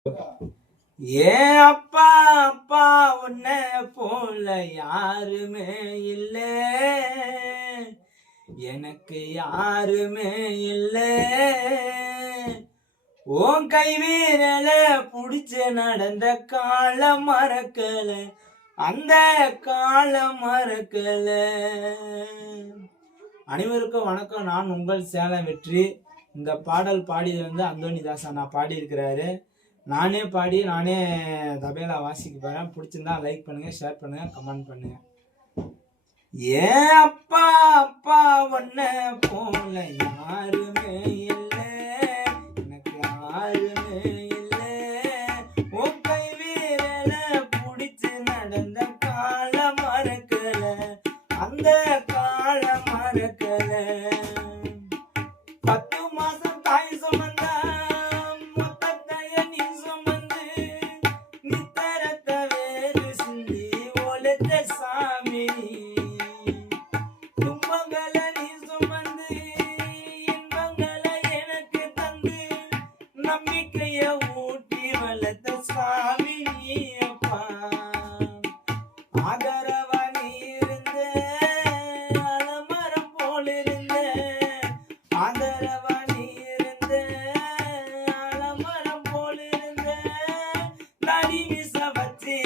ஏன் அப்பா அப்பா உன்னை போல யாருமே இல்ல, எனக்கு யாருமே இல்ல. உன் கை வீரல புடிச்சு நடந்த காலம் மறக்கல, அந்த காலம் மறக்கல. அனைவருக்கும் வணக்கம். நான் உங்கள் சேலம் வெற்றி. இந்த பாடல் பாடியது வந்து அந்தோனிதாசன் நான் பாடியிருக்கிறாரு. நானே பாடி நானே தபேலா வாசிக்க போகிறேன். பிடிச்சிருந்தா லைக் பண்ணுங்கள், ஷேர் பண்ணுங்கள், கமெண்ட் பண்ணுங்கள். ஏன் அப்பா அப்பா ஒன்ன போல யாருமே இல்லை, எனக்கு யாருமே இல்லை. உன் கை வீரல பிடிச்சு நடந்த காலம் மறக்கல, அந்த காலம் மறக்கல. 10 மாசம் தாய் சுமந்த மொத்தத்தைய நீ சுமந்து, நித்தரத்த வேறு சிந்தி ஒழுத்த சாமி. துன்பங்களை நீ சுமந்து இன்பங்களை எனக்கு தந்து, நம்பிக்கைய ஊட்டி வளர்த்த சாமி நீ அப்பா. ஆதரவா நீ இருந்த அலமரம் போல் இருந்த, ஆதரவா நீ இருந்த அலமரம் போல் இருந்த, நடி விச வச்சு